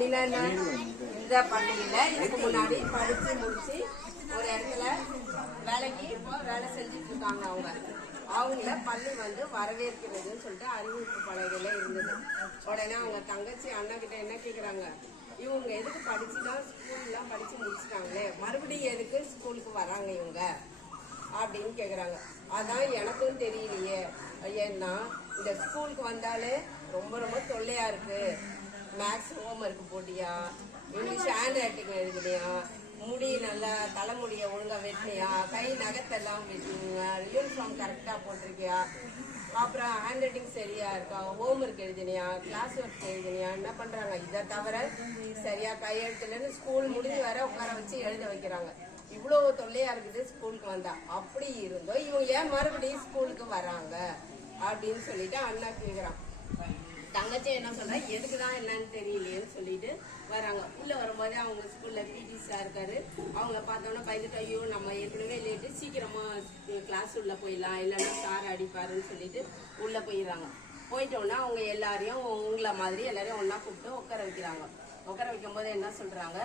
அப்படின்னா என்ன இந்த பள்ளியில இதுக்கு முன்னாடி படிச்சு முடிச்சு ஒரு இடத்துல வேலைக்கு இப்போ வேலை செஞ்சுட்டு இருக்காங்க அவங்க. அவங்கள பள்ளி வந்து வரவேற்கிறதுன்னு சொல்லிட்டு அறிவிப்பு பலகையில இருந்தது. உடனே அவங்க தங்கச்சி அண்ணா கிட்ட என்ன கேக்குறாங்க? இவங்க எதுக்கு படிச்சுதான் ஸ்கூல்லாம் படிச்சு முடிச்சிட்டாங்களே? மறுபடியும் எதுக்கு ஸ்கூலுக்கு வராங்க இவங்க? அப்படின்னு கேக்குறாங்க. அதான் எனக்கும் தெரியலையே. ஏன்னா இந்த ஸ்கூலுக்கு வந்தாலே ரொம்ப ரொம்ப தொல்லையா இருக்கு. மேக்ஸ் ஹோம்ஒர்க் போட்டியா? இங்கிலீஷ் ஹேண்ட் ரைட்டிங் எழுதுனியா முடி நல்லா தலைமுடிய ஒழுங்கா வெட்டினியா? கை நகத்தெல்லாம் யூனிஃபார்ம் கரெக்டா போட்டிருக்கியா? அப்புறம் ஹேண்ட் ரைட்டிங் சரியா இருக்கா? ஹோம்ஒர்க் எழுதினியா? கிளாஸ் ஒர்க் எழுதினியா? என்ன பண்றாங்க? இதை தவிர சரியா கையெழுத்துலன்னு ஸ்கூல் முடிஞ்சு வர உட்கார வச்சு எழுத வைக்கிறாங்க. இவ்வளவு தொல்லையா இருக்குது ஸ்கூலுக்கு வந்தா. அப்படி இருந்தோம் இவங்க ஏன் மறுபடியும் ஸ்கூலுக்கு வராங்க? அப்படின்னு சொல்லிட்டு அண்ணா கேக்குறான். தங்கச்சி என்ன சொல்றா எதுக்கு தான் என்னன்னு தெரியலையேன்னு சொல்லிட்டு வராங்க. உள்ள வரும்போது அவங்க ஸ்கூல்ல பிடி சார் இருக்காரு. அவங்கள பார்த்தோன்னே பயந்துட்டு ஐயோ நம்ம ஏற்கனவே லேட்டு சீக்கிரமா கிளாஸ் உள்ள போயிடலாம். இல்லைன்னா சார் அடிப்பாருன்னு சொல்லிட்டு உள்ள போயிடுறாங்க. போயிட்டோன்னா அவங்க எல்லாரையும் உங்களை மாதிரி எல்லாரையும் ஒன்னா கூப்பிட்டு உட்கார வைக்கிறாங்க. உட்கார வைக்கும் போது என்ன சொல்றாங்க?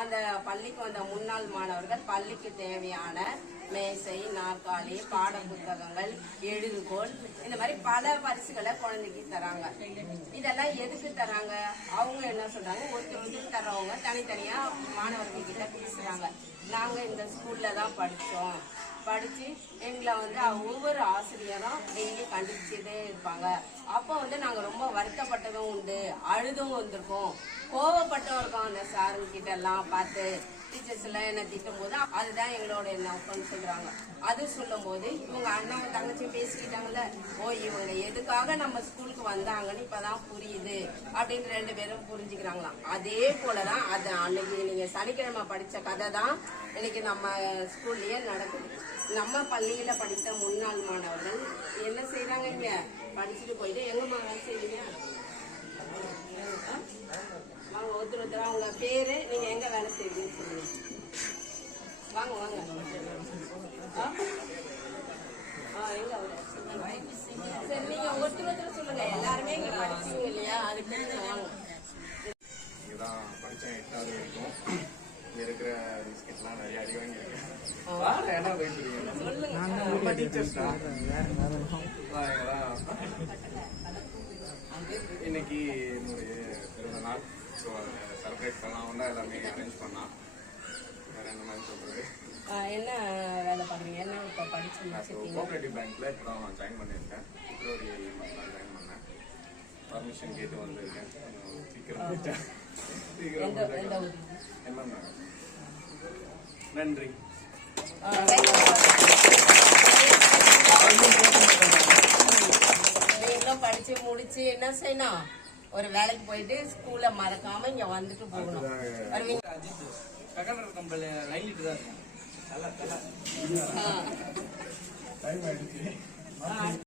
அந்த பள்ளிக்கு வந்த முன்னாள் மாணவர்கள் பள்ளிக்கு தேவையான மேசை நாற்காலி பாட புத்தகங்கள் எழுதுகோல் இந்த மாதிரி பல பரிசுகளை குழந்தைக்கு தராங்க. இதெல்லாம் எதுக்கு தராங்க? அவங்க என்ன சொல்றாங்க? ஒருத்தர் ஒருத்தர் தர்றவங்க தனித்தனியா மாணவர்கள் கிட்ட பேசுறாங்க. நாங்க இந்த ஸ்கூல்ல தான் படிச்சோம். படிச்சு எங்களை வந்து ஒவ்வொரு ஆசிரியரும் டெய்லி கண்டிச்சுட்டே இருப்பாங்க. அப்போ வந்து நாங்கள் ரொம்ப வருத்தப்பட்டதும் உண்டு அழுதும் வந்திருக்கோம் கோவப்பட்டவர்கான சாருங்கிட்ட சாருங்க கிட்ட எல்லாம் பார்த்து டீச்சர்ஸ் எல்லாம் என்ன திட்டும் போது அதுதான் எங்களோட நோக்கம்னு சொல்றாங்க. அது சொல்லும் போது இவங்க அண்ணாவும் தங்கச்சியும் பேசிக்கிட்டாங்கல்ல ஓ இவங்க எதுக்காக நம்ம ஸ்கூலுக்கு வந்தாங்கன்னு இப்பதான் புரியுது அப்படின்னு ரெண்டு பேரும் புரிஞ்சுக்கிறாங்களாம். அதே போலதான் அது அன்னைக்கு நீங்க சனிக்கிழமை படிச்ச கதை தான் இன்னைக்கு நம்ம ஸ்கூல்லயே நடக்குது. நம்ம பள்ளியில படித்த முன்னாள் மாணவர்கள் என்ன செய்யறாங்க இங்க? படிச்சுட்டு போயிட்டு எங்கம்மா வேலை செய்வீங்க ஒருத்தர் உங்க பேரு நீங்க எங்க வேலை செய்றீங்கன்னு சொல்லுங்க. வாங்க வாங்க? சரி நீங்க ஒருத்தர் ஒருத்தர் சொல்லுங்க. எல்லாருமே இங்க படிச்சீங்க இல்லையா? அதுக்கு வாங்க. படித்தேன் எட்டாவது வரைக்கும். இங்கே இருக்கிற பிஸ்கெட்லாம் நிறைய அடி வாங்கியிருக்கேன். என்ன ரொம்ப டீச்சர்ஸ் தான். இன்னைக்கு என்னுடைய பிறந்த நாள் ஸோ செலிப்ரேட் பண்ணலாம் தான் எல்லாமே அரேஞ்ச் பண்ணான் வேற என்ன மாதிரி சொல்றது? ஆ, என்ன வேலை பாக்குறீங்க என்ன இப்ப படிச்சு நான் முடிச்சிருக்கீங்க? கோஆபரேட்டிவ் பேங்க்ல இப்போ தான் ஜாயின் பண்ணியிருக்கேன். பிப்ரவரி மாதம் தான் ஜாயின் பண்ணேன். பர்மிஷன் கேட்டு வந்திருக்கேன் சீக்கிரம் சீக்கிரம் என்ன நன்றி. படிச்சு முடிச்சு என்ன செய்யணும்? ஒரு வேலைக்கு போயிட்டு ஸ்கூல்ல மறக்காம இங்க வந்துட்டு போகணும். வருவீங்க?